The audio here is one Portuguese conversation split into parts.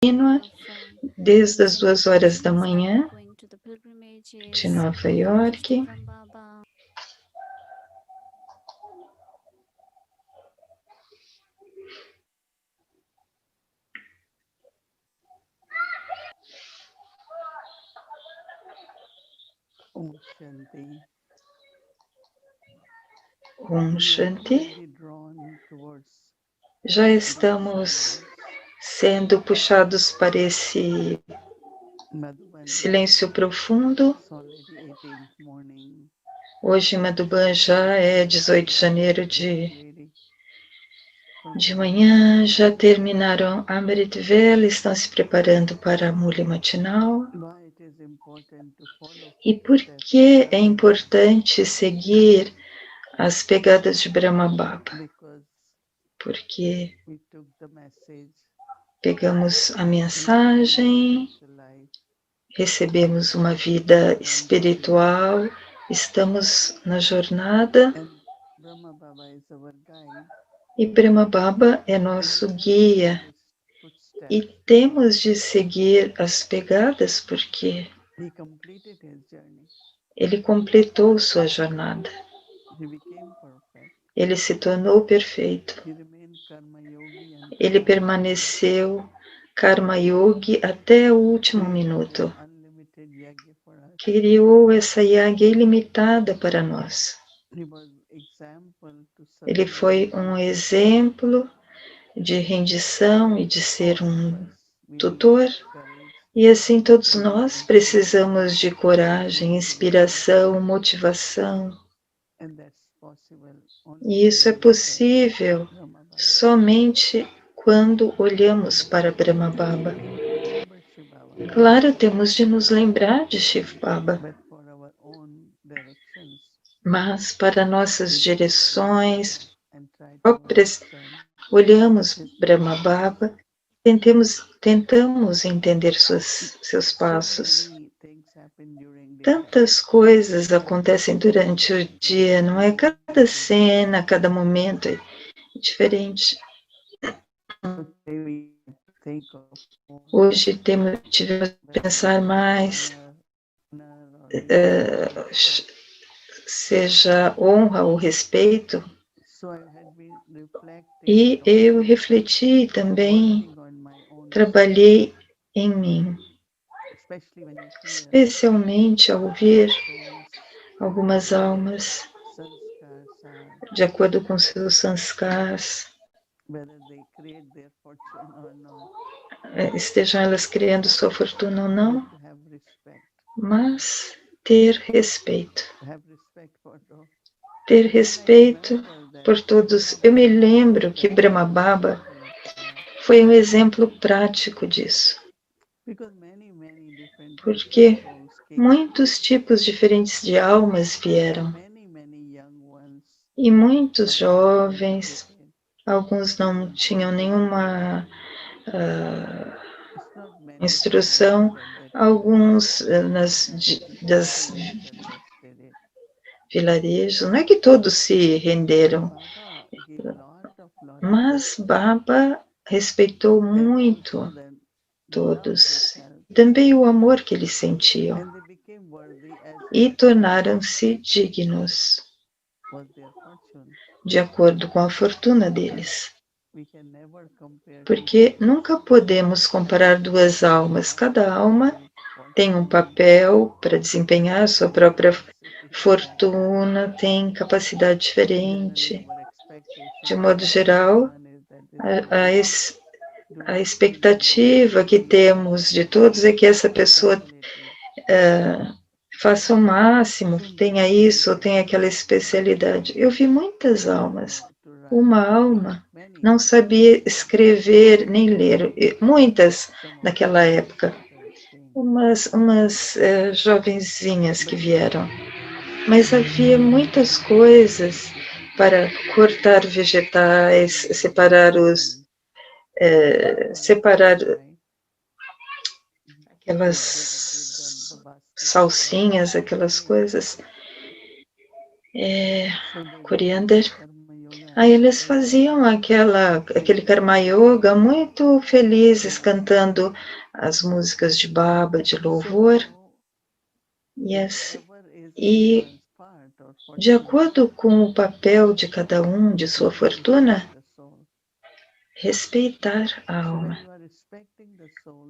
contínua desde as 2h da manhã de Nova York. Om Shanti. Já estamos sendo puxados para esse silêncio profundo. Hoje em Madhuban já é 18 de janeiro de manhã, já terminaram Amrit Vela, estão se preparando para a Muli Matinal. E por que é importante seguir as pegadas de Brahma Baba? Porque pegamos a mensagem, recebemos uma vida espiritual, estamos na jornada e Brahma Baba é nosso guia e temos de seguir as pegadas porque ele completou sua jornada. Ele se tornou perfeito. Ele permaneceu Karma Yogi até o último minuto. Criou essa yaga ilimitada para nós. Ele foi um exemplo de rendição e de ser um tutor. E assim todos nós precisamos de coragem, inspiração, motivação. E isso é possível somente quando olhamos para Brahma Baba. Claro, temos de nos lembrar de Shiv Baba, mas para nossas direções próprias, olhamos Brahma Baba, tentamos entender seus passos. Tantas coisas acontecem durante o dia, não é? Cada cena, cada momento é diferente. Hoje tivemos que pensar mais, seja honra ou respeito. E eu refleti também, trabalhei em mim, especialmente ao ver algumas almas, de acordo com seus sanskars, estejam elas criando sua fortuna ou não, mas ter respeito. Ter respeito por todos. Eu me lembro que Brahma Baba foi um exemplo prático disso. Porque muitos tipos diferentes de almas vieram. E muitos jovens, alguns não tinham nenhuma instrução, alguns das vilarejos, não é que todos se renderam, mas Baba respeitou muito todos, também o amor que eles sentiam, e tornaram-se dignos, de acordo com a fortuna deles. Porque nunca podemos comparar duas almas, cada alma tem um papel para desempenhar sua própria fortuna, tem capacidade diferente. De modo geral, a expectativa que temos de todos é que essa pessoa faça o máximo, tenha isso ou tenha aquela especialidade. Eu vi muitas almas. Uma alma não sabia escrever nem ler, muitas naquela época. Umas jovenzinhas que vieram. Mas havia muitas coisas para cortar vegetais, separar aquelas salsinhas, aquelas coisas, coriander. Aí eles faziam aquele Karma Yoga muito felizes, cantando as músicas de Baba, de louvor. E de acordo com o papel de cada um, de sua fortuna, respeitar a alma.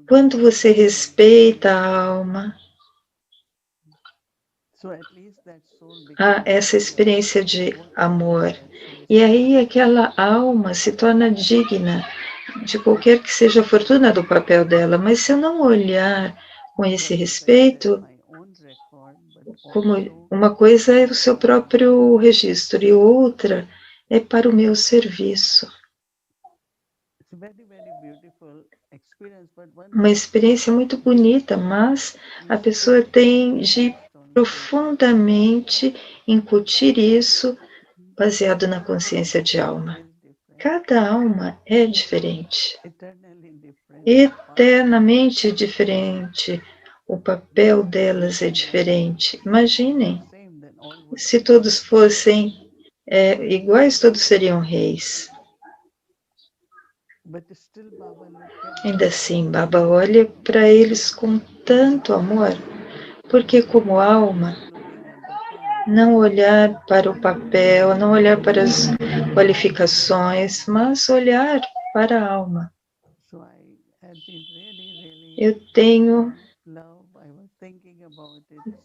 Quando você respeita a alma, há essa experiência de amor. E aí aquela alma se torna digna de qualquer que seja a fortuna do papel dela. Mas se eu não olhar com esse respeito, como uma coisa é o seu próprio registro e outra é para o meu serviço. Uma experiência muito bonita, mas a pessoa tem de profundamente incutir isso baseado na consciência de alma. Cada alma é diferente, eternamente diferente. O papel delas é diferente. Imaginem, se todos fossem iguais, todos seriam reis. Ainda assim, Baba olha para eles com tanto amor, porque como alma, não olhar para o papel, não olhar para as qualificações, mas olhar para a alma. Eu tenho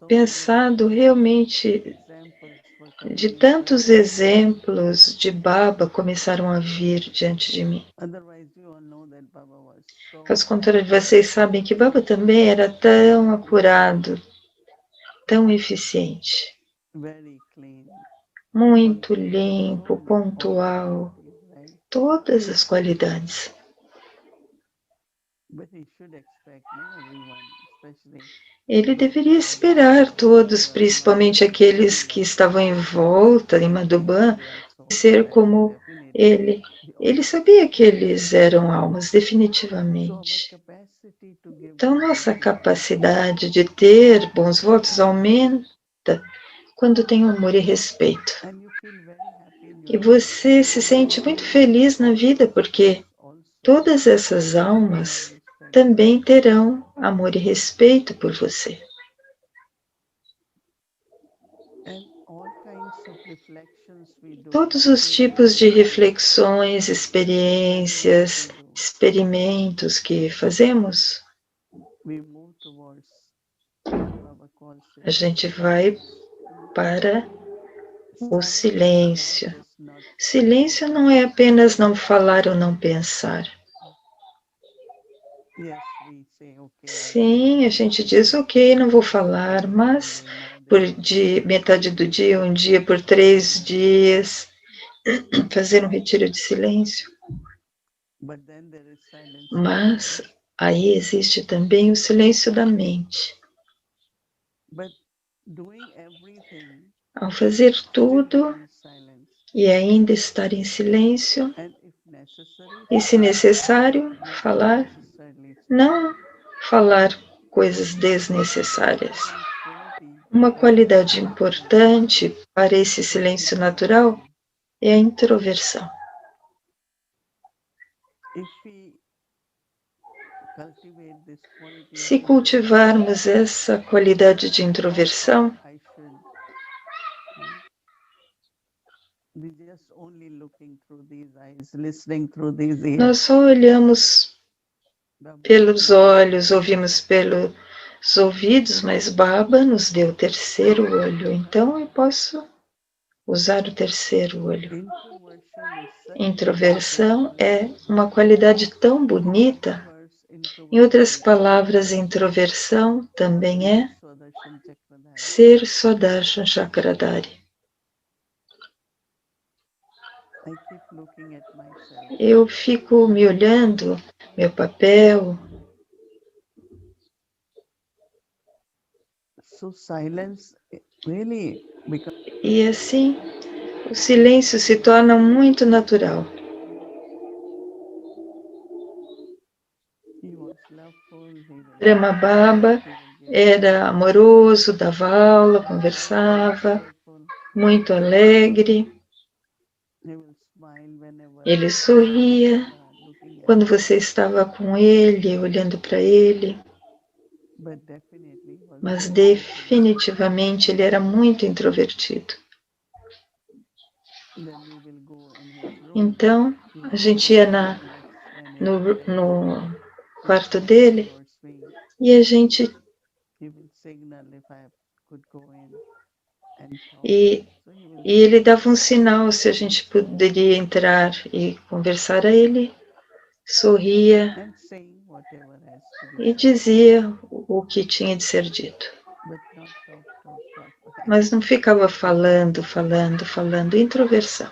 pensado realmente de tantos exemplos de Baba começaram a vir diante de mim. Caso contrário, vocês sabem que Baba também era tão acurado, tão eficiente, muito limpo, pontual, todas as qualidades. Ele deveria esperar todos, principalmente aqueles que estavam em volta, em Madhuban, ser como ele. Ele sabia que eles eram almas, definitivamente. Então, nossa capacidade de ter bons votos aumenta quando tem amor e respeito. E você se sente muito feliz na vida, porque todas essas almas também terão amor e respeito por você. Todos os tipos de reflexões, experiências, experimentos que fazemos, a gente vai para o silêncio. Silêncio não é apenas não falar ou não pensar. Sim, a gente diz, ok, não vou falar, mas de metade do dia, um dia por 3 dias, fazer um retiro de silêncio. Mas aí existe também o silêncio da mente. Ao fazer tudo e ainda estar em silêncio, e se necessário, falar, não falar coisas desnecessárias. Uma qualidade importante para esse silêncio natural é a introversão. Se cultivarmos essa qualidade de introversão, nós só olhamos pelos olhos, ouvimos pelos ouvidos, mas Baba nos deu o terceiro olho, então eu posso usar o terceiro olho. Introversão é uma qualidade tão bonita. Em outras palavras, introversão também é ser Swadarshana Chakradari. Eu fico me olhando, meu papel. E assim, o silêncio se torna muito natural. Brahma Baba era amoroso, dava aula, conversava, muito alegre. Ele sorria quando você estava com ele, olhando para ele, mas definitivamente ele era muito introvertido. Então, a gente ia no quarto dele e a gente e ele dava um sinal se a gente poderia entrar e conversar a ele, sorria e dizia o que tinha de ser dito. Mas não ficava falando, introversão.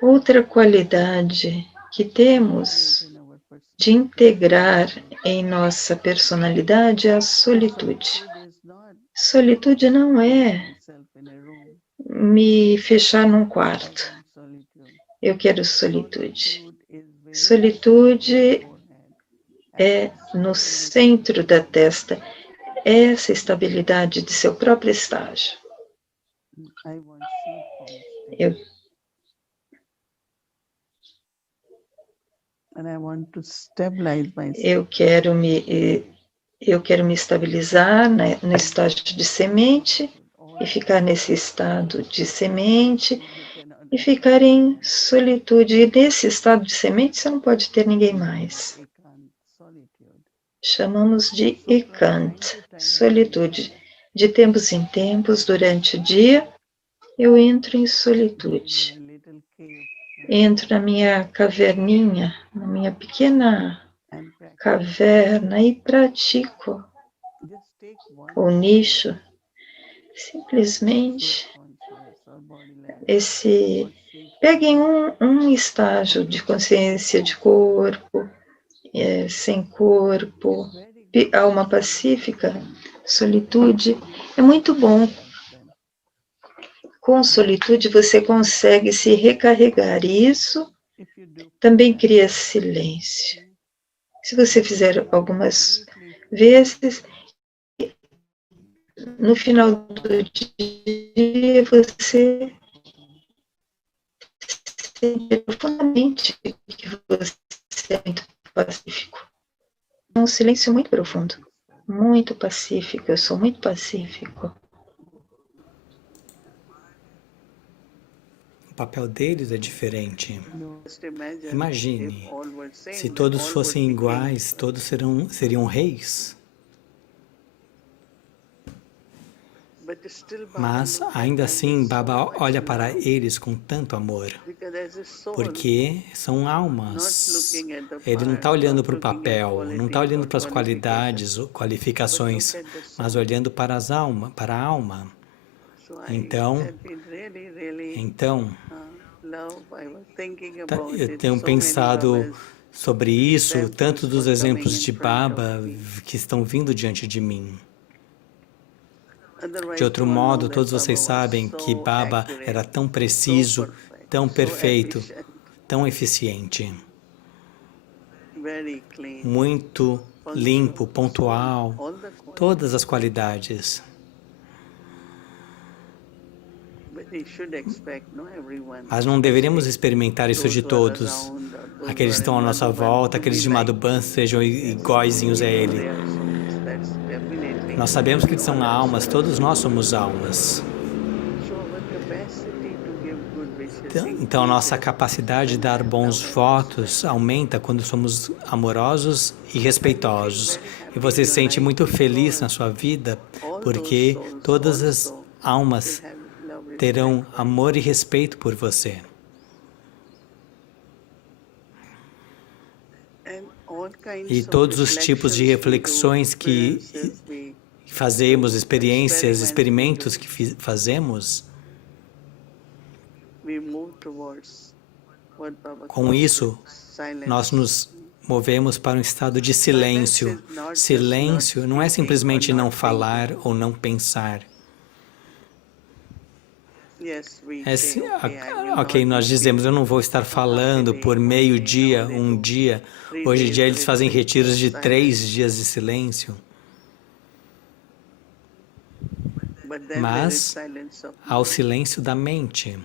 Outra qualidade que temos de integrar em nossa personalidade é a solitude. Solitude não é me fechar num quarto. Eu quero solitude. Solitude é no centro da testa, essa estabilidade de seu próprio estágio. Eu quero me estabilizar, né, no estágio de semente e ficar nesse estado de semente e ficar em solitude. E nesse estado de semente você não pode ter ninguém mais. Chamamos de ekant, solitude. De tempos em tempos, durante o dia, eu entro em solitude. Entro na minha caverninha, na minha pequena caverna e pratico o nicho. Simplesmente peguem um estágio de consciência de corpo, sem corpo, alma pacífica, solitude. É muito bom. Com solitude você consegue se recarregar. E isso também cria silêncio. Se você fizer algumas vezes, no final do dia você sente profundamente que você é muito pacífico. É um silêncio muito profundo, muito pacífico. Eu sou muito pacífico. O papel deles é diferente. Imagine, se todos fossem iguais, todos seriam reis. Mas, ainda assim, Baba olha para eles com tanto amor, porque são almas. Ele não está olhando para o papel, não está olhando para as qualidades ou qualificações, mas olhando para para a alma. Então, eu tenho pensado sobre isso, tanto dos exemplos de Baba que estão vindo diante de mim. De outro modo, todos vocês sabem que Baba era tão preciso, tão perfeito, tão eficiente, muito limpo, pontual, todas as qualidades. Mas não deveríamos experimentar isso de todos. Aqueles que estão à nossa volta, aqueles de Madhuban, sejam iguaizinhos a ele. Nós sabemos que eles são almas, todos nós somos almas. Então, nossa capacidade de dar bons votos aumenta quando somos amorosos e respeitosos. E você se sente muito feliz na sua vida, porque todas as almas terão amor e respeito por você. E todos os tipos de reflexões que fazemos, experimentos que fazemos, com isso, nós nos movemos para um estado de silêncio. Silêncio não é simplesmente não falar ou não pensar. Ok, nós dizemos, eu não vou estar falando por meio-dia, um dia. Hoje em dia eles fazem retiros de 3 dias de silêncio. Mas há o silêncio da mente.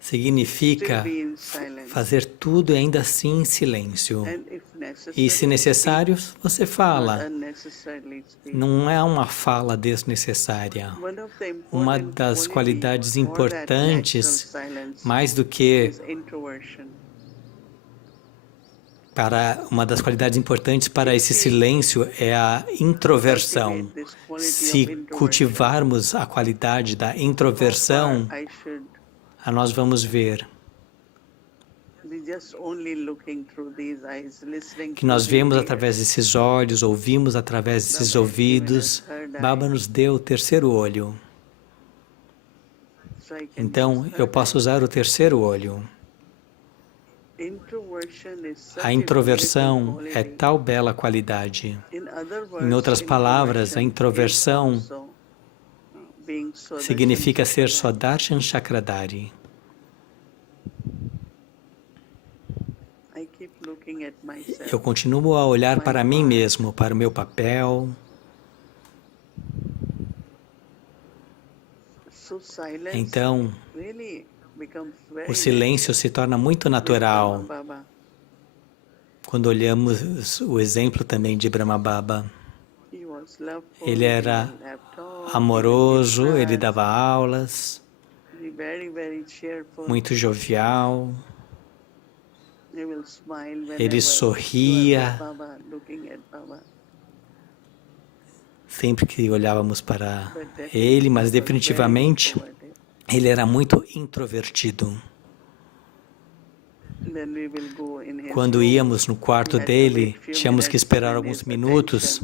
significa fazer tudo ainda assim em silêncio. E, se necessário, você fala. Não é uma fala desnecessária. Uma das qualidades importantes, mais do que uma das qualidades importantes para esse silêncio é a introversão. Se cultivarmos a qualidade da introversão, nós vamos ver que nós vemos através desses olhos, ouvimos através desses ouvidos. Baba nos deu o terceiro olho. Então, eu posso usar o terceiro olho. A introversão é tal bela qualidade. Em outras palavras, a introversão significa ser Swadarshana Chakradhari. Eu continuo a olhar para mim mesmo, para o meu papel. Então, o silêncio se torna muito natural quando olhamos o exemplo também de Brahma Baba. Ele era amoroso, ele dava aulas, muito jovial, ele sorria sempre que olhávamos para ele, mas definitivamente ele era muito introvertido. Quando íamos no quarto dele, tínhamos que esperar alguns minutos.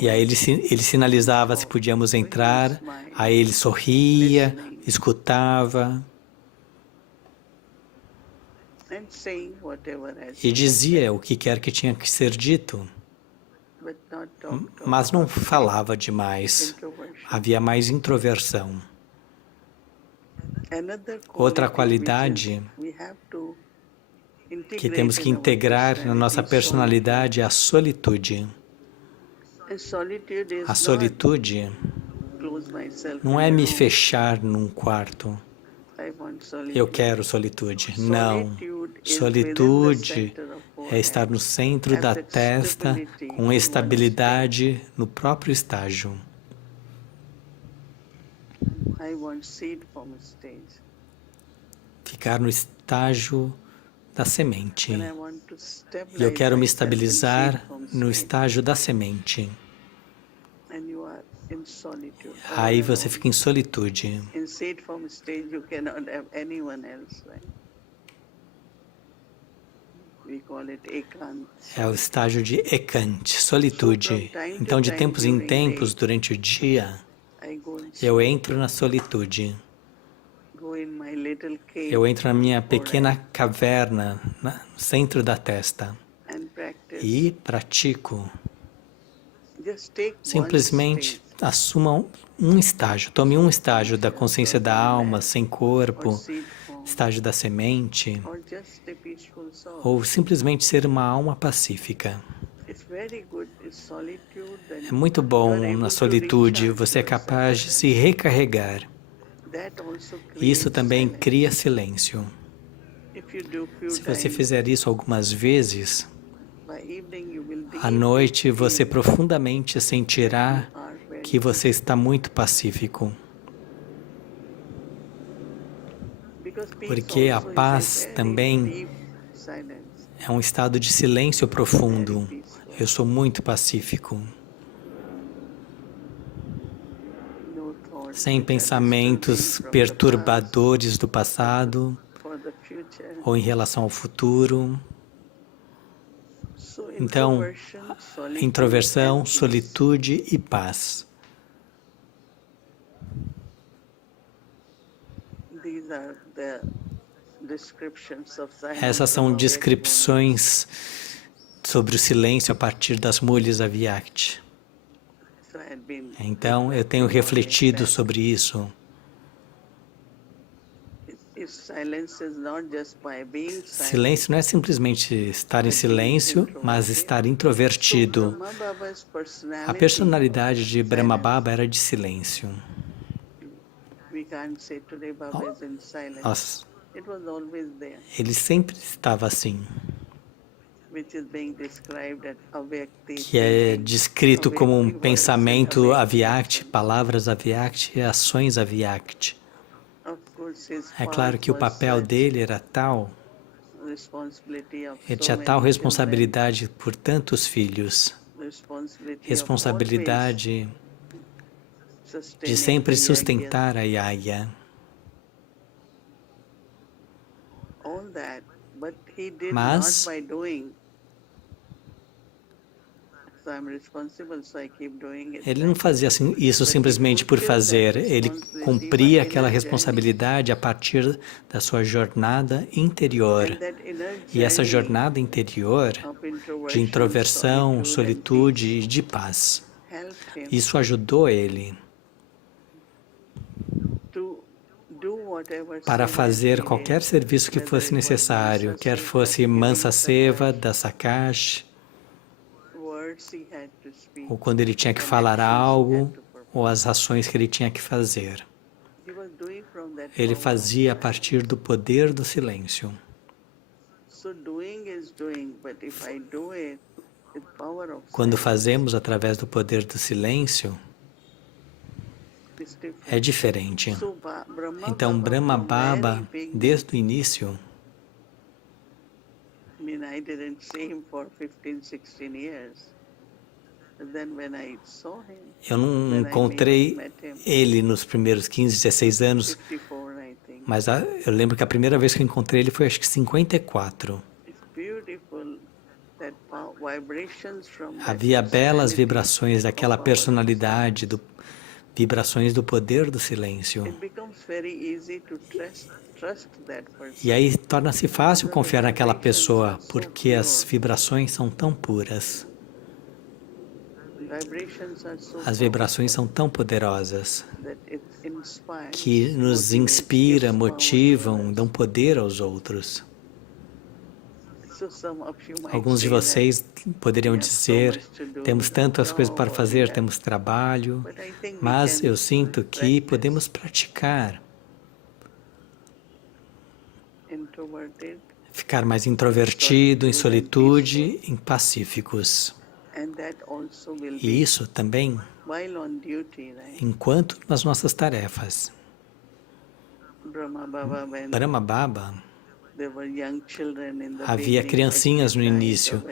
E aí ele sinalizava se podíamos entrar, aí ele sorria, escutava e dizia o que quer que tinha que ser dito, mas não falava demais, havia mais introversão. Outra qualidade que temos que integrar na nossa personalidade é a solitude. A solitude não é me fechar num quarto. Eu quero solitude. Não. Solitude é estar no centro da testa com estabilidade no próprio estágio. Ficar no estágio da semente. E eu quero me estabilizar no estágio da semente. Aí você fica em solitude. É o estágio de ekant, solitude. Então, de tempos em tempos, durante o dia, eu entro na solitude. Eu entro na minha pequena caverna, no centro da testa, e pratico. Simplesmente assuma um estágio, tome um estágio da consciência da alma, sem corpo, estágio da semente, ou simplesmente ser uma alma pacífica. É muito bom na solitude, você é capaz de se recarregar. Isso também cria silêncio. Se você fizer isso algumas vezes, à noite você profundamente sentirá que você está muito pacífico. Porque a paz também é um estado de silêncio profundo. Eu sou muito pacífico. Sem pensamentos perturbadores do passado ou em relação ao futuro. Então, introversão, solitude e paz. Essas são descrições sobre o silêncio a partir das Mulis Avyakti. Então, eu tenho refletido sobre isso. Silêncio não é simplesmente estar em silêncio, mas estar introvertido. A personalidade de Brahma Baba era de silêncio. Nossa, ele sempre estava assim, que é descrito como um pensamento avyakti, palavras avyakti e ações avyakti. É claro que o papel dele era tal, ele tinha tal responsabilidade por tantos filhos, responsabilidade de sempre sustentar a yagya. Mas ele não fazia assim, isso simplesmente por fazer, ele cumpria aquela responsabilidade a partir da sua jornada interior. E essa jornada interior de introversão, solitude e de paz, isso ajudou ele para fazer qualquer serviço que fosse necessário, quer fosse Mansa Seva, da Sakash, ou quando ele tinha que falar algo, ou as ações que ele tinha que fazer. Ele fazia a partir do poder do silêncio. Quando fazemos através do poder do silêncio, é diferente. Então, Brahma Baba, desde o início, eu não encontrei ele nos primeiros 15, 16 anos, mas eu lembro que a primeira vez que eu encontrei ele foi acho que 54. Havia belas vibrações daquela personalidade, vibrações do poder do silêncio. E aí torna-se fácil confiar naquela pessoa, porque as vibrações são tão puras. As vibrações são tão poderosas que nos inspiram, motivam, dão poder aos outros. Alguns de vocês poderiam dizer, temos tantas coisas para fazer, temos trabalho, mas eu sinto que podemos praticar, ficar mais introvertido, em solitude, em pacíficos. E isso também, enquanto nas nossas tarefas. Brahma Baba, havia criancinhas no início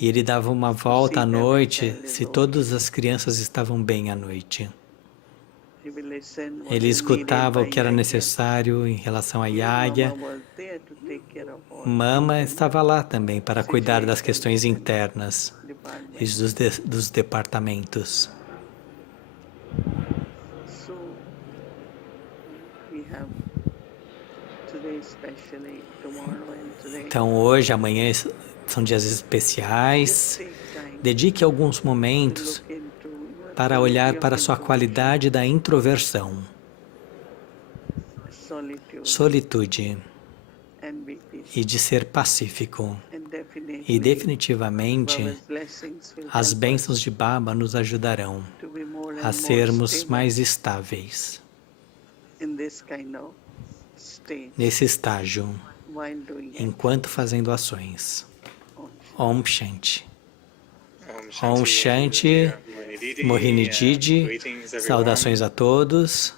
e ele dava uma volta à noite se todas as crianças estavam bem à noite. Ele escutava o que era necessário em relação à yagya. Mama estava lá também para cuidar das questões internas e dos departamentos. Então hoje, amanhã são dias especiais. Dedique alguns momentos para olhar para a sua qualidade da introversão, solitude e de ser pacífico. E definitivamente as bênçãos de Baba nos ajudarão a sermos mais estáveis nesse estágio, enquanto fazendo ações. Om Shanti. Om Shanti, Mohini Didi, saudações a todos.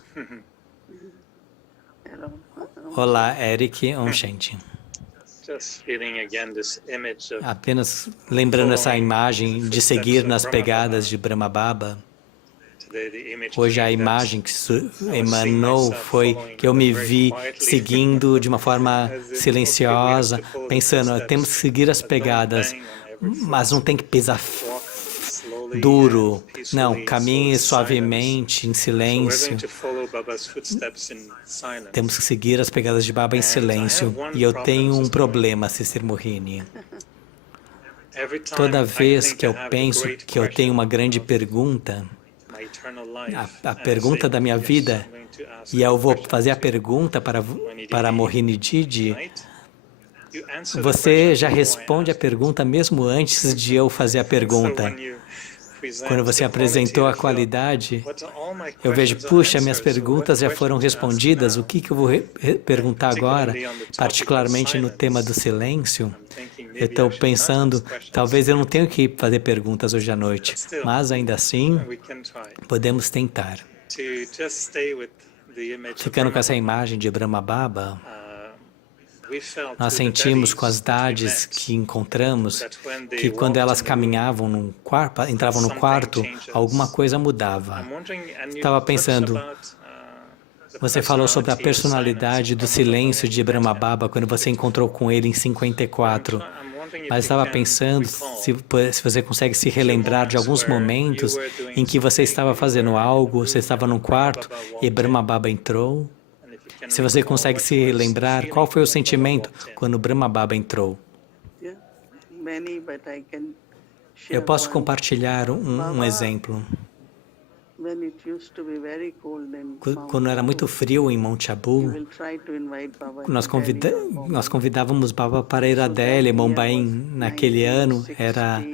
Olá, Eric, Om Shanti. Apenas lembrando essa imagem de seguir nas pegadas de Brahma Baba. Hoje a imagem que emanou foi que eu me vi seguindo de uma forma silenciosa, pensando, temos que seguir as pegadas, mas não tem que pisar duro, não, caminhe suavemente, em silêncio. Temos que seguir as pegadas de Baba em silêncio. E eu tenho um problema, Sister Mohini. Toda vez que eu penso que eu tenho uma grande pergunta, a pergunta da minha vida, e eu vou fazer a pergunta para Mohini Didi, você já responde a pergunta mesmo antes de eu fazer a pergunta. Quando você apresentou a qualidade, eu vejo, puxa, minhas perguntas já foram respondidas, o que eu vou perguntar agora? Particularmente no tema do silêncio, eu estou pensando, talvez eu não tenha que fazer perguntas hoje à noite, mas ainda assim, podemos tentar. Ficando com essa imagem de Brahma Baba, nós sentimos com as dadis que encontramos que quando elas caminhavam no quarto, entravam no quarto, alguma coisa mudava. Estava pensando, você falou sobre a personalidade do silêncio de Brahma Baba quando você encontrou com ele em 54. Mas estava pensando se você consegue se relembrar de alguns momentos em que você estava fazendo algo, você estava num quarto e Brahma Baba entrou. Se você consegue se lembrar, qual foi o sentimento quando Brahma Baba entrou? Eu posso compartilhar um exemplo. Quando era muito frio em Monte Abu, nós convidávamos Baba para ir a Delhi, Mumbai. Naquele ano era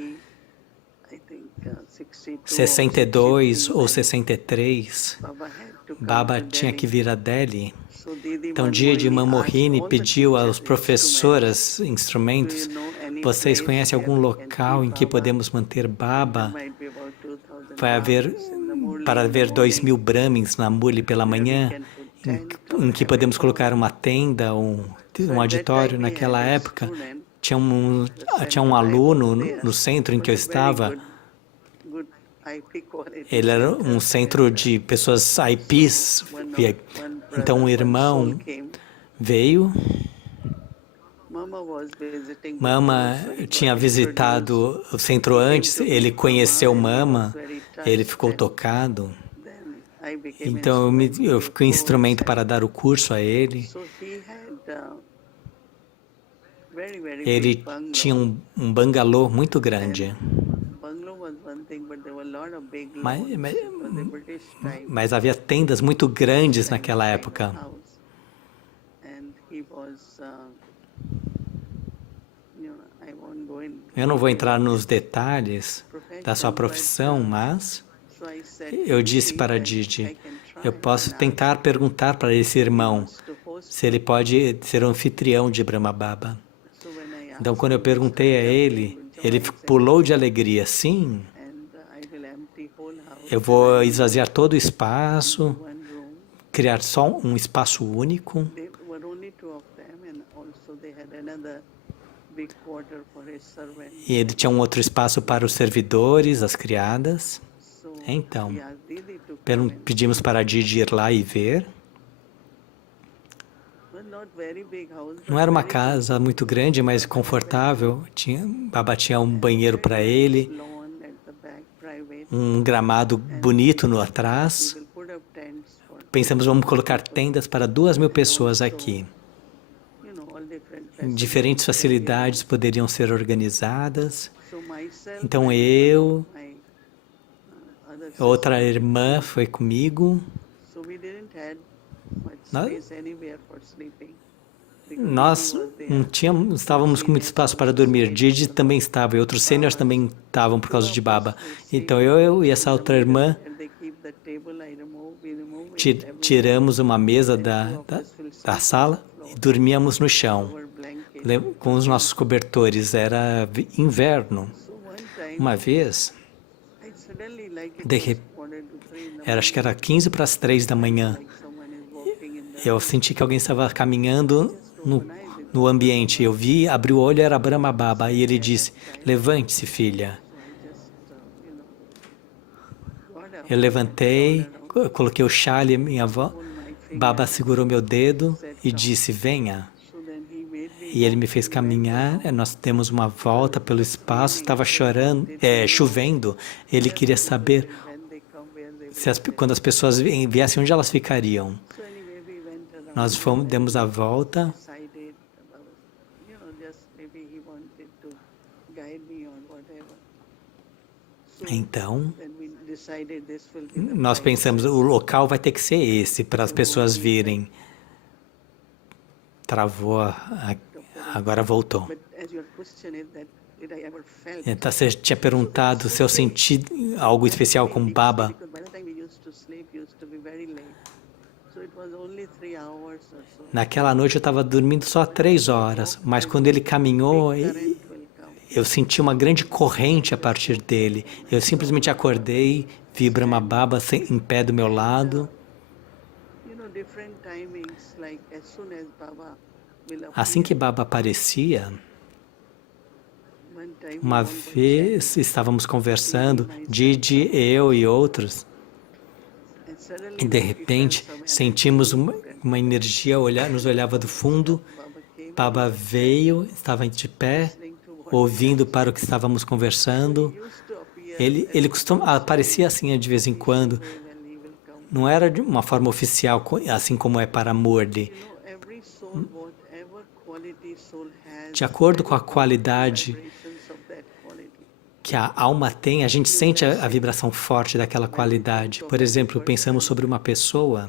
62 ou 63. Baba tinha que vir a Delhi. Então, Didi Mohini pediu aos professoras instrumentos, vocês conhecem algum local em que podemos manter Baba? Para haver 2.000 Brahmins na Murli pela manhã, em que podemos colocar uma tenda, um auditório. Naquela época, tinha um aluno no centro em que eu estava. Ele era um centro de pessoas IPs. Então, um irmão veio. Mama tinha visitado o centro antes, ele conheceu Mama, ele ficou tocado. Então, eu fiquei instrumento para dar o curso a ele. Ele tinha um bangalô muito grande. Mas havia tendas muito grandes naquela época. Eu não vou entrar nos detalhes da sua profissão, mas eu disse para Didi, eu posso tentar perguntar para esse irmão se ele pode ser o anfitrião de Brahma Baba. Então, quando eu perguntei a ele pulou de alegria. Sim, eu vou esvaziar todo o espaço, criar só um espaço único. E ele tinha um outro espaço para os servidores, as criadas. Então, pedimos para a Didi ir lá e ver. Não era uma casa muito grande, mas confortável. Baba tinha um banheiro para ele, um gramado bonito no atrás. Pensamos, vamos colocar tendas para 2.000 pessoas aqui. Diferentes facilidades poderiam ser organizadas. Então outra irmã foi comigo. Nós não estávamos com muito espaço para dormir. Didi também estava e outros sêniores também estavam por causa de Baba. Então eu e essa outra irmã tiramos uma mesa da sala e dormíamos no chão com os nossos cobertores. Era inverno. Uma vez, acho que era 15 para as 3 da manhã, eu senti que alguém estava caminhando no ambiente. Eu vi, abri o olho, era Brahma Baba, e ele disse, levante-se, filha. Eu levantei, coloquei o chale, minha avó, Baba segurou meu dedo e disse, venha. E ele me fez caminhar, nós demos uma volta pelo espaço, estava chovendo. Ele queria saber quando as pessoas viessem, onde elas ficariam. Nós demos a volta. Então, Nós pensamos, o local vai ter que ser esse, para as pessoas virem. Travou, agora voltou. Então, você tinha perguntado se eu senti algo especial com Baba. Naquela noite eu estava dormindo só 3 horas, mas quando ele caminhou, eu senti uma grande corrente a partir dele. Eu simplesmente acordei, vi Brahma Baba em pé do meu lado. Assim que Baba aparecia, uma vez estávamos conversando, Didi, eu e outros, e de repente sentimos uma energia nos olhava do fundo. Baba veio, estava de pé, ouvindo para o que estávamos conversando. Ele aparecia assim de vez em quando. Não era de uma forma oficial, assim como é para Murli. De acordo com a qualidade que a alma tem, a gente sente a vibração forte daquela qualidade. Por exemplo, pensamos sobre uma pessoa,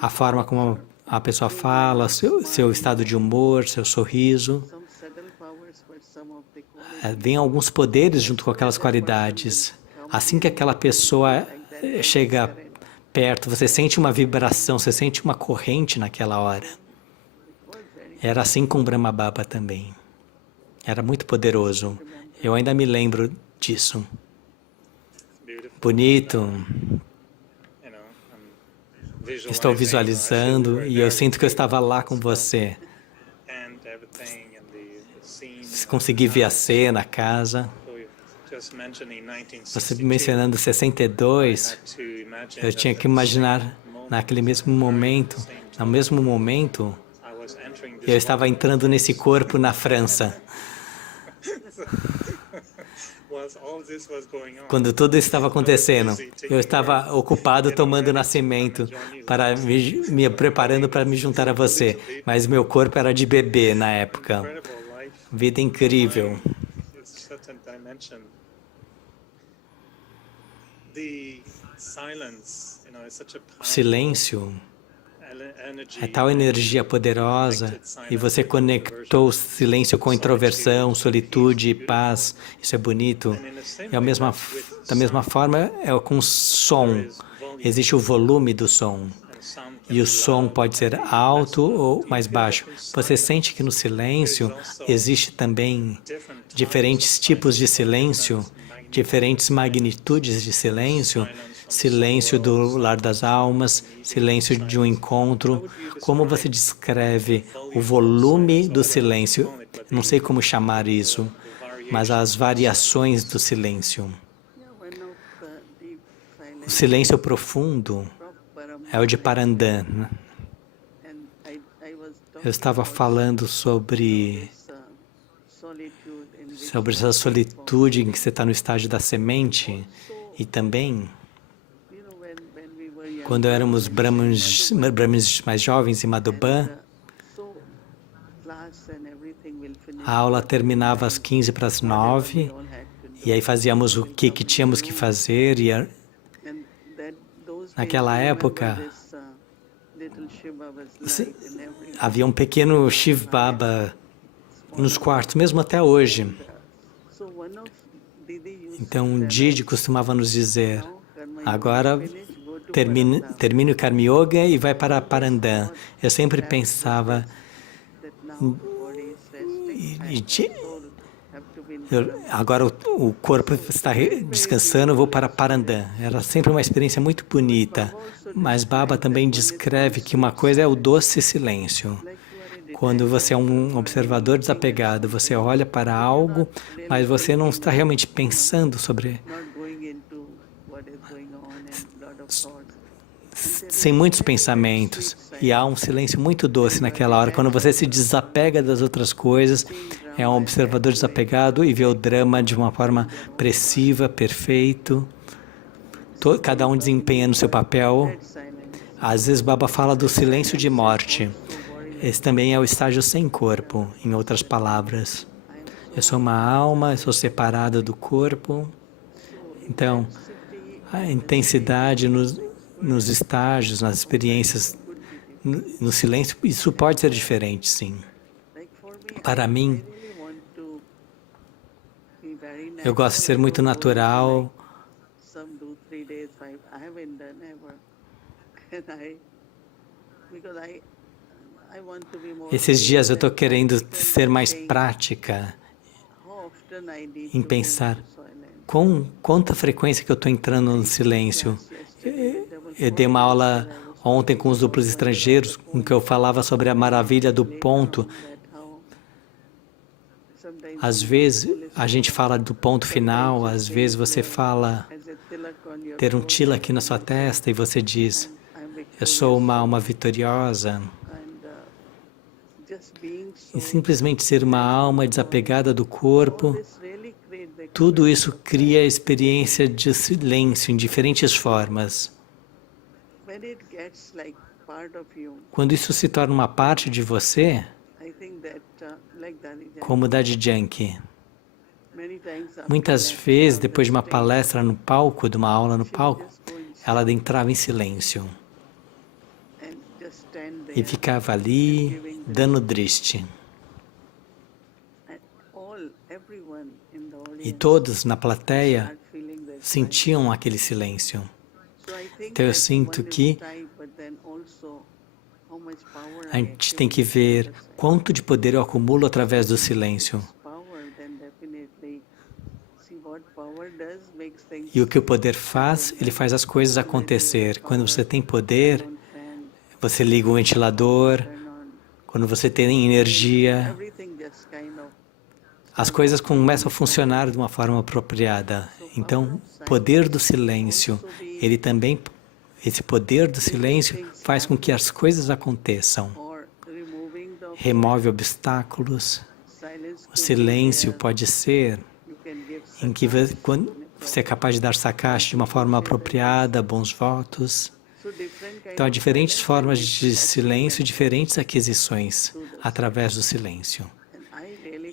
a forma como a pessoa fala, seu estado de humor, seu sorriso. Vem alguns poderes junto com aquelas qualidades. Assim que aquela pessoa chega perto, você sente uma vibração, você sente uma corrente naquela hora. Era assim com Brahma Baba também. Era muito poderoso. Eu ainda me lembro disso. Bonito. Estou visualizando e eu sinto que eu estava lá com você. Consegui ver a cena, a casa. Você mencionando 62, eu tinha que imaginar naquele mesmo momento, no mesmo momento, eu estava entrando nesse corpo na França. Quando tudo estava acontecendo, eu estava ocupado tomando nascimento, me preparando para me juntar a você, mas meu corpo era de bebê na época. Vida incrível. O silêncio é tal energia poderosa e você conectou o silêncio com introversão, solitude e paz. Isso é bonito. E da mesma forma, é com som. Existe o volume do som. E o som pode ser alto ou mais baixo. Você sente que no silêncio existe também diferentes tipos de silêncio, diferentes magnitudes de silêncio, silêncio do lar das almas, silêncio de um encontro. Como você descreve o volume do silêncio? Não sei como chamar isso, mas as variações do silêncio. O silêncio profundo é o de Parandã. Eu estava falando sobre essa solitude em que você está no estágio da semente e também quando éramos brahmanes mais jovens em Madhuban, a aula terminava às 8:45 e aí fazíamos o que tínhamos que fazer e naquela época havia um pequeno Shiv Baba nos quartos, mesmo até hoje. Então, Didi costumava nos dizer, agora termine o Karma Yoga e vai para Parandã. Eu sempre pensava, agora o corpo está descansando, eu vou para Parandã. Era sempre uma experiência muito bonita. Mas Baba também descreve que uma coisa é o doce silêncio. Quando você é um observador desapegado, você olha para algo, mas você não está realmente pensando sobre... sem muitos pensamentos. E há um silêncio muito doce naquela hora. Quando você se desapega das outras coisas, é um observador desapegado e vê o drama de uma forma expressiva, perfeito. Cada um desempenhando seu papel. Às vezes Baba fala do silêncio de morte. Esse também é o estágio sem corpo, em outras palavras. Eu sou uma alma, eu sou separada do corpo. Então, a intensidade nos estágios, nas experiências, no silêncio, isso pode ser diferente, sim. Para mim, eu gosto de ser muito natural. Esses dias eu estou querendo ser mais prática em pensar quanta frequência que eu estou entrando no silêncio. Eu dei uma aula ontem com os duplos estrangeiros, em que eu falava sobre a maravilha do ponto. Às vezes a gente fala do ponto final, às vezes você fala ter um tilak na sua testa e você diz, eu sou uma alma vitoriosa. E simplesmente ser uma alma desapegada do corpo, tudo isso cria a experiência de silêncio em diferentes formas. Quando isso se torna uma parte de você, como Daddy Yankee, muitas vezes, depois de uma palestra no palco, de uma aula no palco, ela entrava em silêncio e ficava ali, dando drishti. E todos na plateia sentiam aquele silêncio. Então eu sinto que a gente tem que ver quanto de poder eu acumulo através do silêncio. E o que o poder faz, ele faz as coisas acontecer. Quando você tem poder, você liga o ventilador, quando você tem energia, as coisas começam a funcionar de uma forma apropriada. Então, o poder do silêncio, ele também, esse poder do silêncio faz com que as coisas aconteçam. Remove obstáculos. O silêncio pode ser em que quando você é capaz de dar sakash de uma forma apropriada, bons votos. Então, há diferentes formas de silêncio, diferentes aquisições através do silêncio.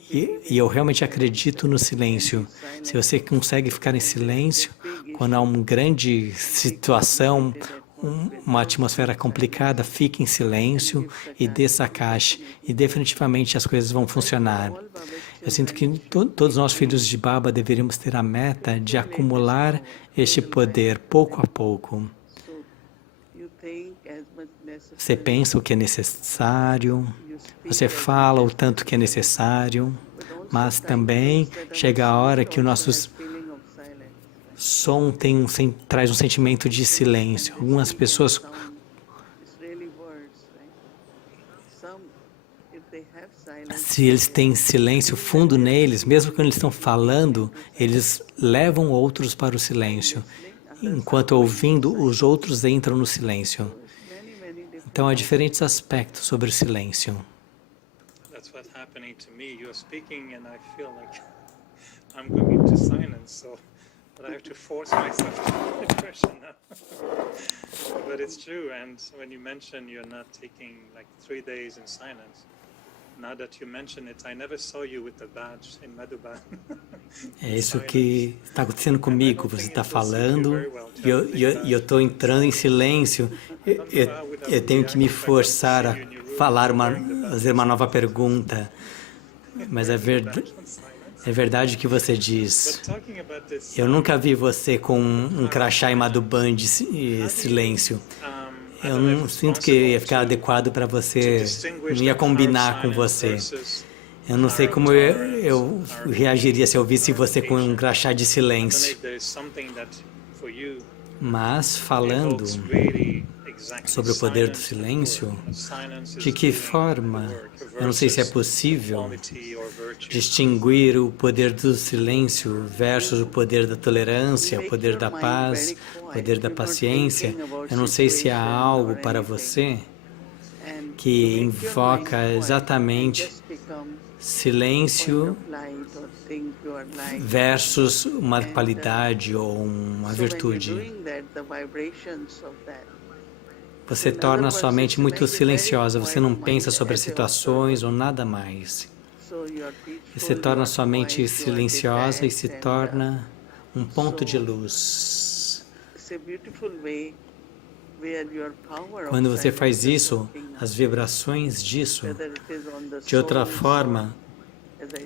E eu realmente acredito no silêncio. Se você consegue ficar em silêncio, quando há uma grande situação, uma atmosfera complicada, fique em silêncio e dê sakash. E definitivamente as coisas vão funcionar. Eu sinto que todos nós, filhos de Baba, deveríamos ter a meta de acumular este poder pouco a pouco. Você pensa o que é necessário, você fala o tanto que é necessário, mas também chega a hora que o nosso som traz um sentimento de silêncio. Algumas pessoas, se eles têm silêncio fundo neles, mesmo quando eles estão falando, eles levam outros para o silêncio. Enquanto ouvindo, os outros entram no silêncio. Então, há diferentes aspectos sobre o silêncio. That's what's happening to me. You're speaking and I feel like I'm going into silence, but I have to force myself to depression now. But it's true, and when you mention you're not taking like 3 days in silence, now that you mention it, I never saw you with a badge in Madhuban. É isso que está acontecendo comigo. Você está falando e eu estou entrando em silêncio. Eu tenho que me forçar a fazer uma nova pergunta. Mas é verdade o que você diz. Eu nunca vi você com um crachá em Madhuban de silêncio. Eu não sinto que ia ficar adequado para você, não ia combinar com você. Eu não sei como eu reagiria se eu visse você com um crachá de silêncio. Mas, falando sobre o poder do silêncio, de que forma, eu não sei se é possível distinguir o poder do silêncio versus o poder da tolerância, o poder da paz, o poder da paciência. Eu não sei se há algo para você que invoca exatamente silêncio versus uma qualidade ou uma virtude. Você torna a sua mente muito silenciosa, você não pensa sobre as situações ou nada mais. Você torna a sua mente silenciosa e se torna um ponto de luz. Quando você faz isso, as vibrações disso, de outra forma,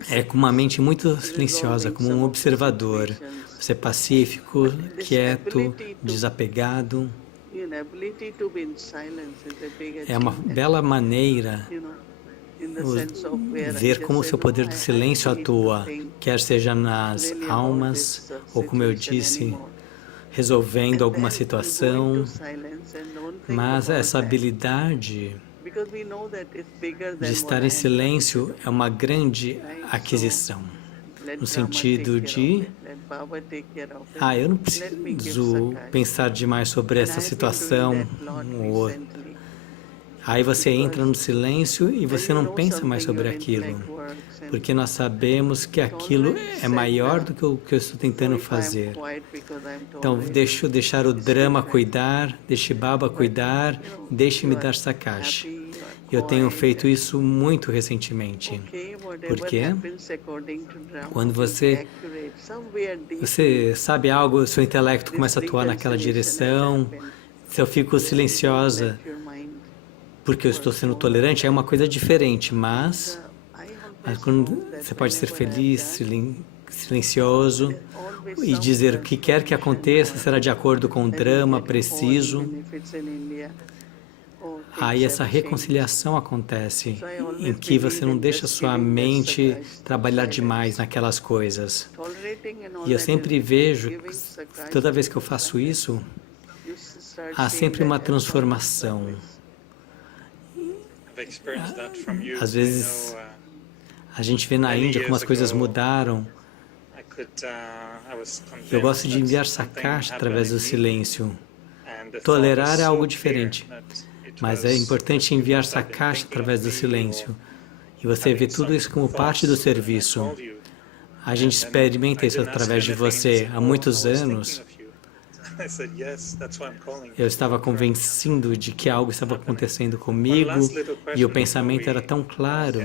é com uma mente muito silenciosa, como um observador. Você é pacífico, quieto, desapegado. É uma bela maneira ver como o seu poder do silêncio atua, quer seja nas almas, ou como eu disse, resolvendo alguma situação, mas essa habilidade de estar em silêncio é uma grande aquisição, no sentido de, eu não preciso pensar demais sobre essa situação, aí você entra no silêncio e você não pensa mais sobre aquilo, porque nós sabemos que aquilo é maior do que o que eu estou tentando fazer. Então, deixar o drama cuidar, deixe Baba cuidar, deixe-me dar Sakash. Eu tenho feito isso muito recentemente. Porque quando você sabe algo, seu intelecto começa a atuar naquela direção, se eu fico silenciosa porque eu estou sendo tolerante, é uma coisa diferente, mas quando você pode ser feliz, silencioso, e dizer o que quer que aconteça será de acordo com o drama preciso. Aí essa reconciliação acontece, em que você não deixa sua mente trabalhar demais naquelas coisas. E eu sempre vejo, toda vez que eu faço isso, há sempre uma transformação. Às vezes, a gente vê na Índia como as coisas mudaram. Eu gosto de enviar Sakash através do silêncio. Tolerar é algo diferente, mas é importante enviar Sakash através do silêncio. E você vê tudo isso como parte do serviço. A gente experimenta isso através de você. Há muitos anos, eu estava convencido de que algo estava acontecendo comigo e o pensamento era tão claro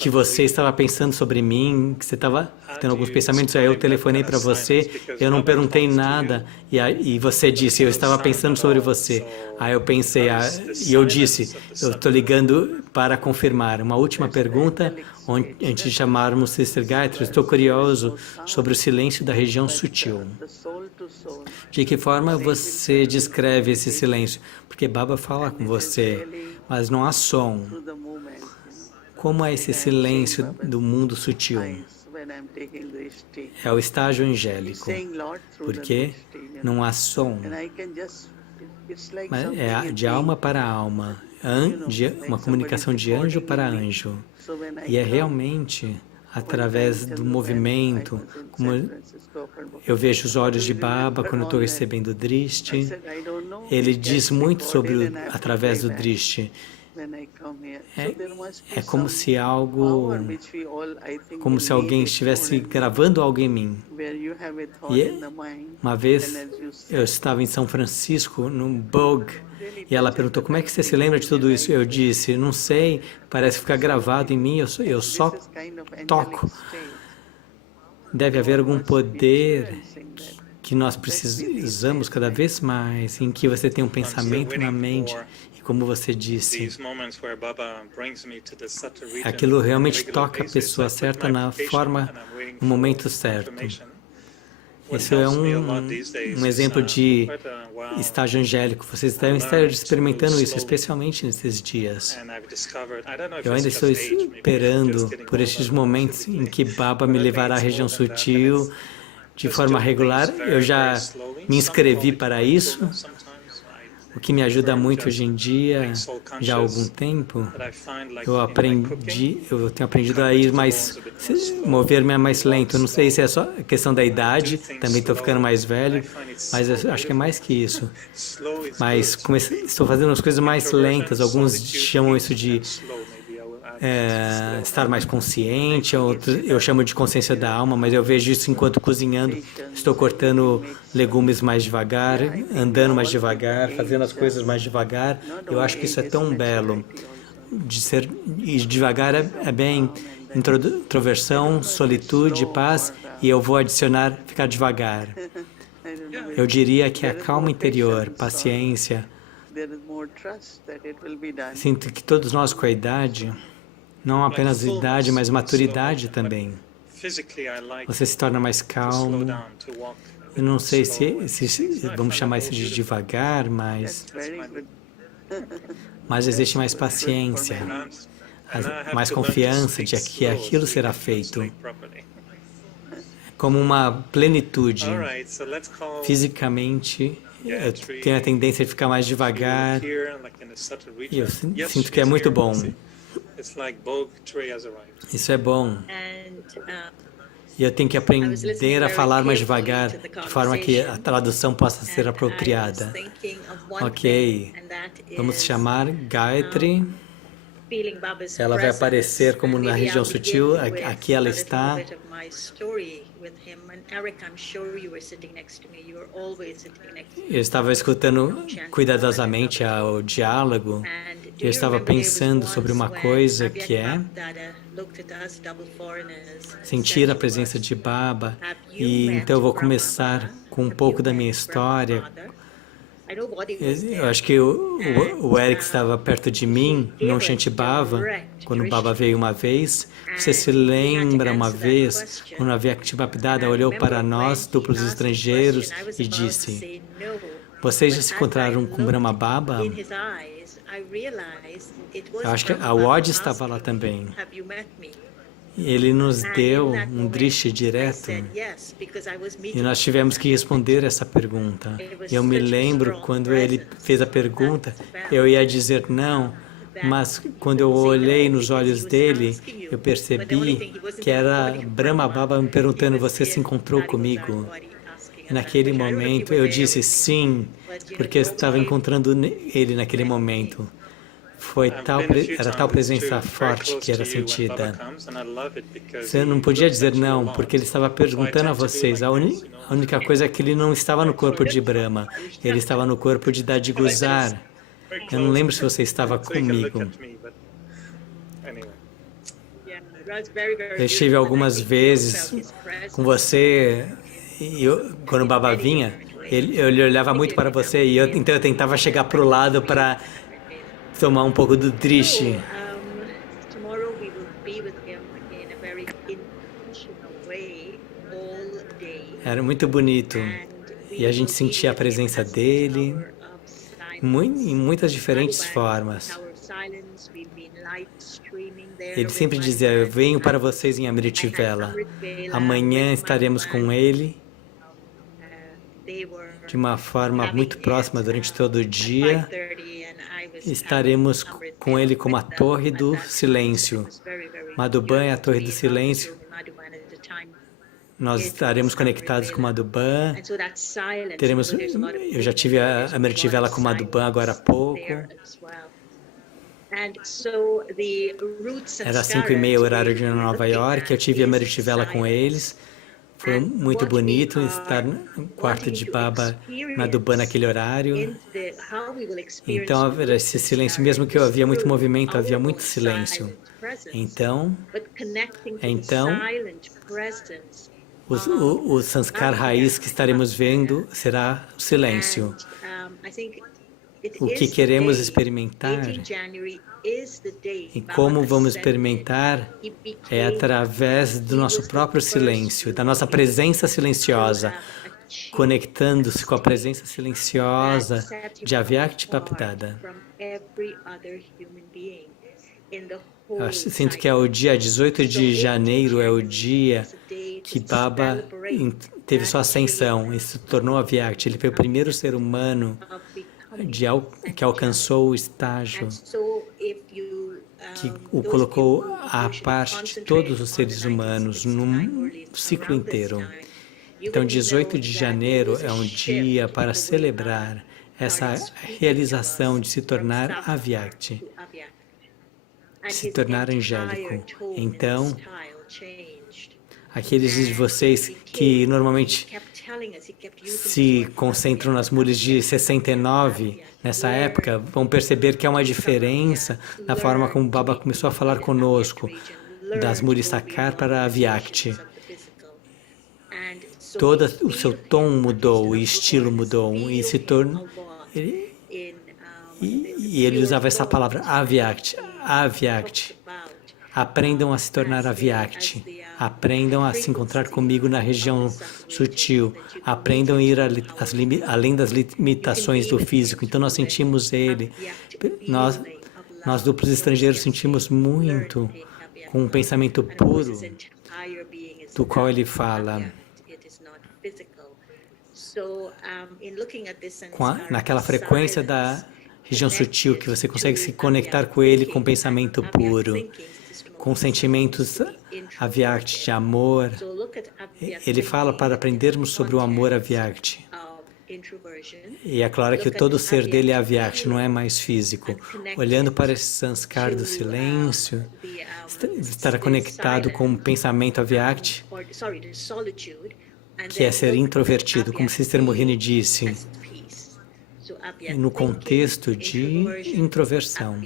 que você estava pensando sobre mim, que você estava tendo alguns pensamentos, aí eu telefonei para você, eu não perguntei nada, e você disse, eu estava pensando sobre você. Aí eu pensei, e eu disse, eu estou ligando para confirmar. Uma última pergunta, antes de chamarmos Sister Gayatri, estou curioso sobre o silêncio da região sutil. De que forma você descreve esse silêncio? Porque Baba fala com você, mas não há som. Como é esse silêncio do mundo sutil? É o estágio angélico, porque não há som. Mas é de alma para alma, uma comunicação de anjo para anjo. E é realmente através do movimento, como eu vejo os olhos de Baba quando eu estou recebendo o Drishti. Ele diz muito sobre através do Drishti. É como se como se alguém estivesse gravando algo em mim. E uma vez eu estava em São Francisco, num Vogue, e ela perguntou, como é que você se lembra de tudo isso? Eu disse, não sei, parece ficar gravado em mim, eu só toco. Deve haver algum poder que nós precisamos cada vez mais, em que você tem um pensamento na mente. Como você disse, aquilo realmente toca a pessoa certa na forma, no momento certo. Esse é um exemplo de estágio angélico. Vocês devem estar experimentando isso, especialmente nesses dias. Eu ainda estou esperando por estes momentos em que Baba me levará à região sutil de forma regular. Eu já me inscrevi para isso. O que me ajuda muito hoje em dia, já há algum tempo, eu tenho aprendido a ir mover-me mais lento. Eu não sei se é só questão da idade, também estou ficando mais velho, mas eu acho que é mais que isso. Mas estou fazendo as coisas mais lentas, alguns chamam isso de estar mais consciente, eu chamo de consciência da alma, mas eu vejo isso enquanto cozinhando. Estou cortando legumes mais devagar, andando mais devagar, fazendo as coisas mais devagar. Eu acho que isso é tão belo. E devagar é bem, introversão, solitude, paz, e eu vou adicionar ficar devagar. Eu diria que a calma interior, paciência. Sinto que todos nós com a idade, não apenas idade, mas maturidade também. Você se torna mais calmo. Eu não sei se vamos chamar isso de devagar, mas existe mais paciência, mais confiança de que aquilo será feito. Como uma plenitude. Fisicamente, eu tenho a tendência de ficar mais devagar e eu sinto que é muito bom. Isso é bom. E eu tenho que aprender a falar mais devagar, de forma que a tradução possa ser apropriada. Ok, vamos chamar Gayatri. Ela vai aparecer como na região sutil, aqui ela está. Eu estava escutando cuidadosamente o diálogo e eu estava pensando sobre uma coisa que é sentir a presença de Baba, e então eu vou começar com um pouco da minha história. Eu acho que o Eric estava perto de mim, no Shantibhava, quando o Baba veio uma vez. Você se lembra uma vez, quando a Bhaktivedanta olhou para nós, duplos estrangeiros, e disse: vocês já se encontraram com Brahma Baba? Eu acho que a Wadi estava lá também. Ele nos deu um drishti direto e nós tivemos que responder essa pergunta. Eu me lembro quando ele fez a pergunta, eu ia dizer não, mas quando eu olhei nos olhos dele, eu percebi que era Brahma Baba me perguntando: você se encontrou comigo? E naquele momento eu disse sim, porque eu estava encontrando ele naquele momento. Era tal presença forte que era sentida. Você não podia dizer não, porque ele estava perguntando a vocês. A única coisa é que ele não estava no corpo de Brahma, ele estava no corpo de Dadiguzar. Eu não lembro se você estava comigo. Eu estive algumas vezes com você, e quando o Baba vinha, ele olhava muito para você, e então eu tentava chegar para o lado para tomar um pouco do drishti. Era muito bonito. E a gente sentia a presença dele em muitas diferentes formas. Ele sempre dizia: eu venho para vocês em Amritvela. Amanhã estaremos com ele de uma forma muito próxima durante todo o dia. Estaremos com ele como a Torre do Silêncio. Madhuban é a Torre do Silêncio. Nós estaremos conectados com Madhuban. Eu já tive a Amritvela com Madhuban agora há pouco. Era 5h30 o horário de Nova York. Eu tive a Amritvela com eles. Foi muito bonito estar no quarto de Baba Madhuban naquele horário. Então, havia esse silêncio, mesmo que havia muito movimento, havia muito silêncio. Então o sanskar raiz que estaremos vendo será o silêncio. O que queremos experimentar e como vamos experimentar é através do nosso próprio silêncio, da nossa presença silenciosa, conectando-se com a presença silenciosa de Avyakti-Bhakti-Vedanta. Eu sinto que é o dia 18 de janeiro, é o dia que Baba teve sua ascensão e se tornou Avyakti. Ele foi o primeiro ser humano que alcançou o estágio que o colocou à parte de todos os seres humanos num ciclo inteiro. Então, 18 de janeiro é um dia para celebrar essa realização de se tornar Avyakti, de se tornar angélico. Então, aqueles de vocês que normalmente se concentram nas mulheres de 69, nessa época, vão perceber que há uma diferença na forma como Baba começou a falar conosco. das Murisakar para a Vyakti. Todo o seu tom mudou, o estilo mudou, e se tornou... E ele usava essa palavra, Avyakti, Avyakti. Aprendam a se tornar Avyakti. Aprendam a se encontrar comigo na região sutil. Aprendam a ir além das limitações do físico. Então nós sentimos ele. Nós duplos estrangeiros sentimos muito com um pensamento puro do qual ele fala. Naquela frequência da região sutil, que você consegue se conectar com ele com pensamento puro, com sentimentos Avyakti de amor. Ele fala para aprendermos sobre o amor Avyakti. E é claro que todo o ser dele é Avyakti, não é mais físico. Olhando para esse sanskar do silêncio, estar conectado com o pensamento Avyakti, que é ser introvertido, como Sister Mohini disse, no contexto de introversão.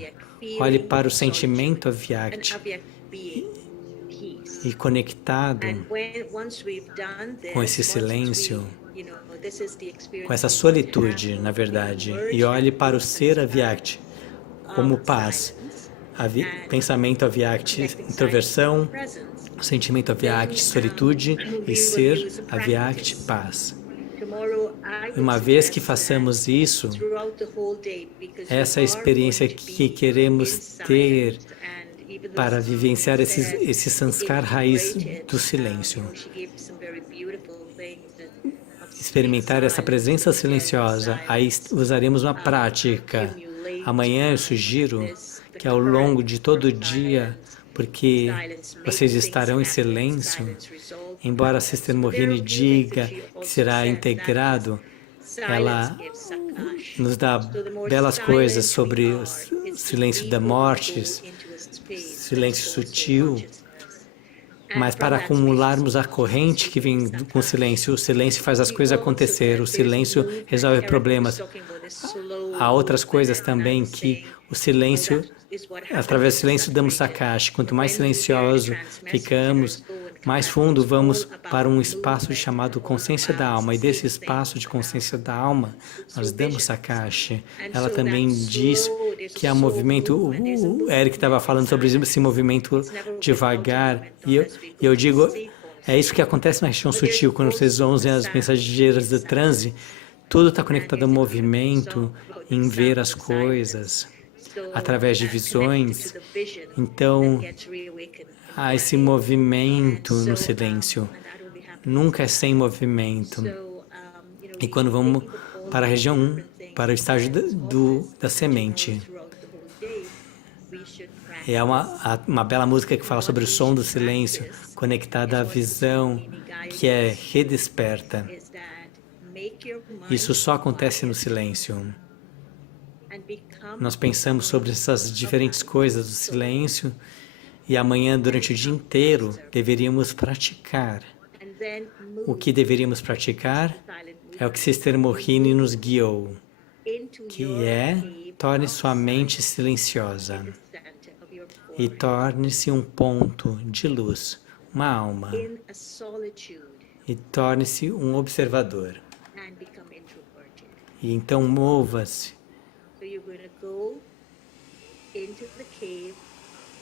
Olhe para o sentimento Avyakti e conectado com esse silêncio, com essa solitude, na verdade, e olhe para o ser Avyakti como paz, pensamento Avyakti, introversão, sentimento Avyakti, solitude, e ser Avyakti, paz. Uma vez que façamos isso, essa é a experiência que queremos ter para vivenciar esse sanskar raiz do silêncio. Experimentar essa presença silenciosa, aí usaremos uma prática. Amanhã eu sugiro que ao longo de todo o dia, porque vocês estarão em silêncio, embora a Sister Mohini diga que será integrado, ela nos dá belas coisas sobre o silêncio da morte, silêncio sutil, mas para acumularmos a corrente que vem com o silêncio faz as coisas acontecer, o silêncio resolve problemas. Há outras coisas também que o silêncio, através do silêncio damos Sakashi. Quanto mais silencioso ficamos, mais fundo vamos para um espaço chamado consciência da alma. E desse espaço de consciência da alma, nós damos Sakashi. Ela também diz que há movimento, o Eric estava falando sobre esse movimento devagar. E eu digo, é isso que acontece na região sutil, quando vocês ouvem as mensageiras do transe, tudo está conectado ao movimento, em ver as coisas, através de visões. Então, há esse movimento no silêncio. Nunca é sem movimento. E quando vamos para a região 1, para o estágio da semente, é uma bela música que fala sobre o som do silêncio, conectada à visão, que é redesperta. Isso só acontece no silêncio. Nós pensamos sobre essas diferentes coisas do silêncio e amanhã, durante o dia inteiro, deveríamos praticar. O que deveríamos praticar é o que Sister Mohini nos guiou, que é torne sua mente silenciosa e torne-se um ponto de luz, uma alma, e torne-se um observador. E então mova-se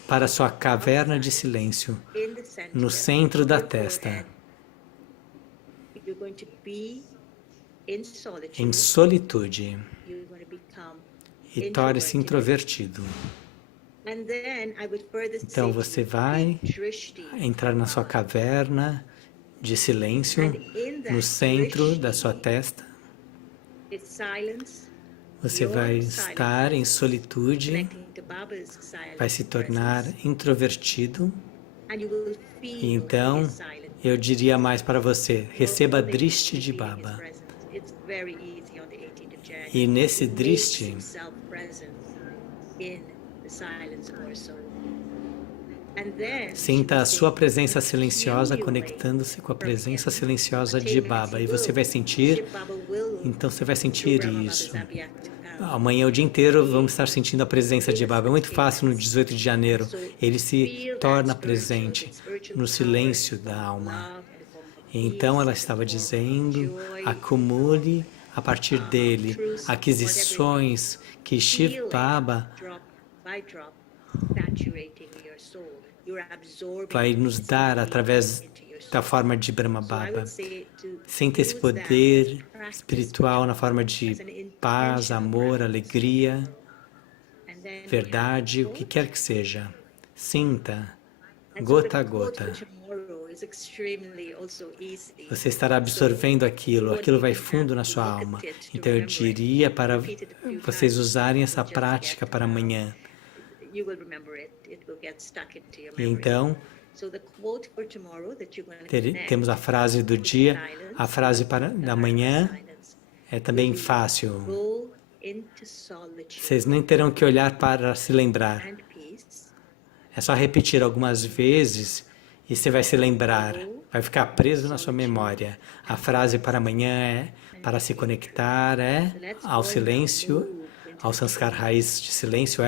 para sua caverna de silêncio, no centro da testa, em solitude, e torne-se introvertido. Então você vai entrar na sua caverna de silêncio, no centro da sua testa. Você vai estar em solitude, vai se tornar introvertido. E então, eu diria mais para você, receba a Drishti de Baba. E nesse Drishti, sinta a sua presença silenciosa conectando-se com a presença silenciosa de Baba. E você vai sentir, então você vai sentir isso. Amanhã o dia inteiro vamos estar sentindo a presença de Baba. É muito fácil no 18 de janeiro. Ele se torna presente no silêncio da alma. Então ela estava dizendo, acumule a partir dele aquisições que Shiv Baba vai nos dar através da forma de Brahma Baba. Sinta esse poder espiritual na forma de paz, amor, alegria, verdade, o que quer que seja. Sinta, gota a gota. Você estará absorvendo aquilo, aquilo vai fundo na sua alma. Então eu diria para vocês usarem essa prática para amanhã. E então, temos a frase do dia, a frase da manhã é também fácil. Vocês nem terão que olhar para se lembrar. É só repetir algumas vezes e você vai se lembrar, vai ficar preso na sua memória. A frase para amanhã é, para se conectar, ao silêncio, ao sanskar raiz de silêncio,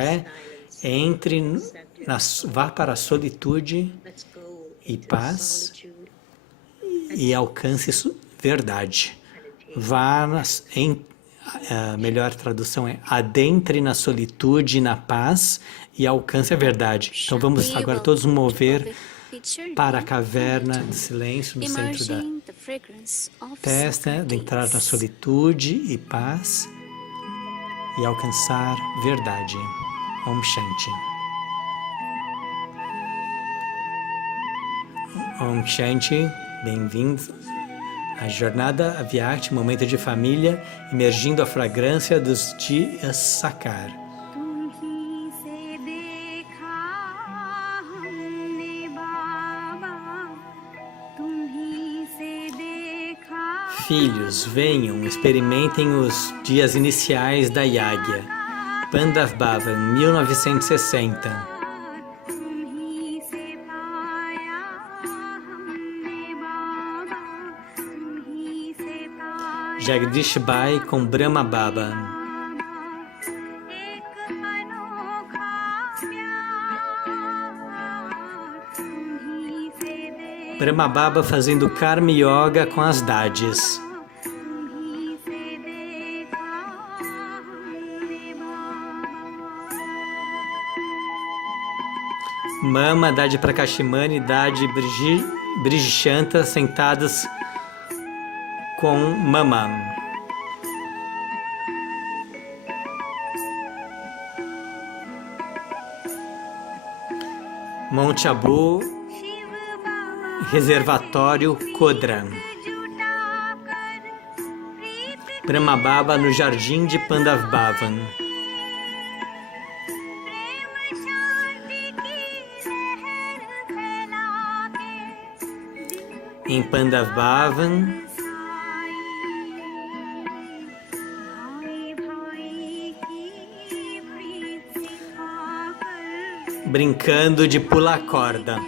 vá para a solitude e paz e alcance verdade. A melhor tradução é adentre na solitude e na paz e alcance a verdade. Então vamos agora todos mover para a caverna do silêncio no centro da testa, de entrar na solitude e paz e alcançar verdade. Om Shanti. Om Shanti, bem-vindos à jornada Avyakti, momento de família, emergindo a fragrância dos dias Sakar. Filhos, venham, experimentem os dias iniciais da Yagya. Pandav Bhava, 1960. Jagdish Bai com Brahma Baba. Brahma Baba fazendo Karma Yoga com as Dades. Mama, Dade Prakashimani, Dade Brijishanta sentadas com Mama. Monte Abu, Reservatório Kodra. Brahma Baba no Jardim de Pandav Bhavan. Em Pandav Bhavan, brincando de pular corda.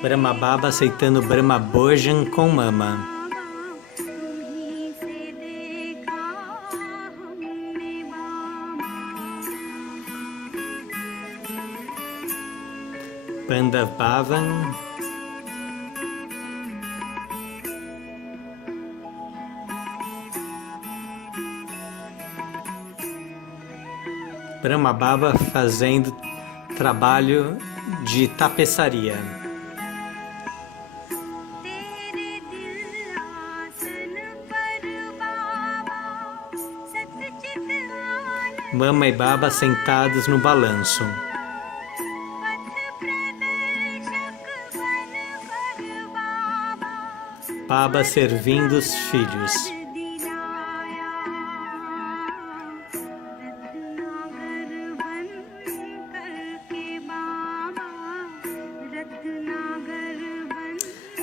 Brahma Baba aceitando Brahma Bhojan com Mama. Pandav Bhavan. Brahma Baba fazendo trabalho de tapeçaria. Mama e Baba sentados no balanço. Baba servindo os filhos.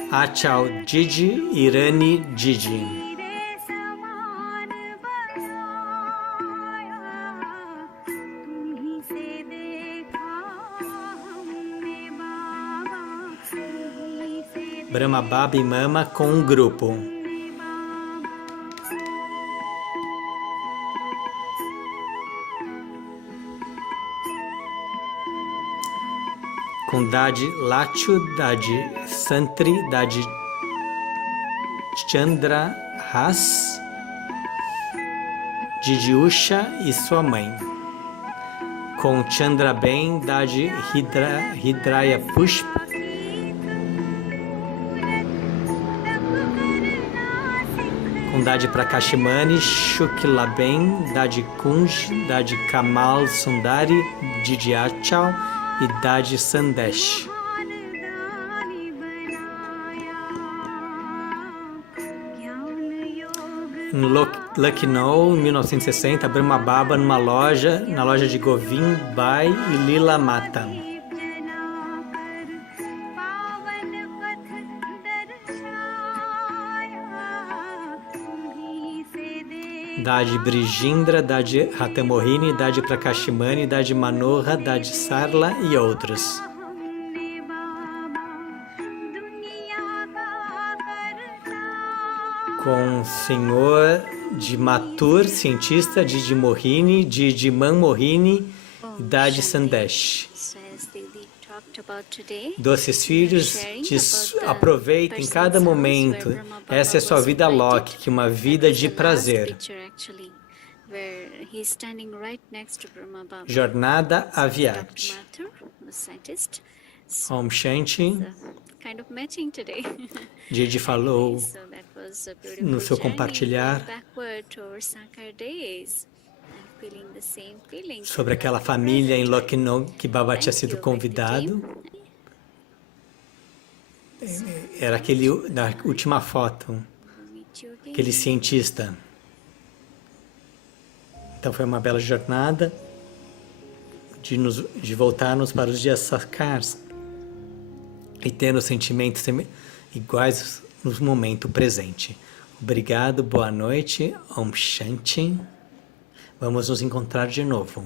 Achal Didi, Irani Didi. Brahma, Baba e Mama com um grupo. Com Dadi Lachu, Dadi Santri, Dadi Chandra Has, Didi Usha e sua mãe. Com Chandra Ben, Dadi Hidraya Pushp, com Dadi Prakashmani, Shukla Ben, Dadi Kunj, Dadi Kamal Sundari, Didi Achal e Dadi Sandesh. Em Lucknow, em 1960, Brahma Baba na loja de Govind Bai e Lila Mata. Dadi Brijindra, Dadi Ratamohini, Dadi Prakashmani, Dadi Manohar, Dadi Sarla e outros. Com o senhor de Mathur, cientista, Didi Mohini, Didi Manmohini e Dadi Sandesh. Doces filhos, aproveitem cada momento. Essa é a sua vida Lok, que é uma vida de prazer. Jornada Avyakt. Om Shanti. Didi falou no seu compartilhar sobre aquela família em Lucknow que Baba tinha sido convidado. Era aquele da última foto, aquele cientista. Então foi uma bela jornada de voltarmos para os dias sakars e ter os sentimentos iguais no momento presente. Obrigado, boa noite, Om Shanti. Vamos nos encontrar de novo.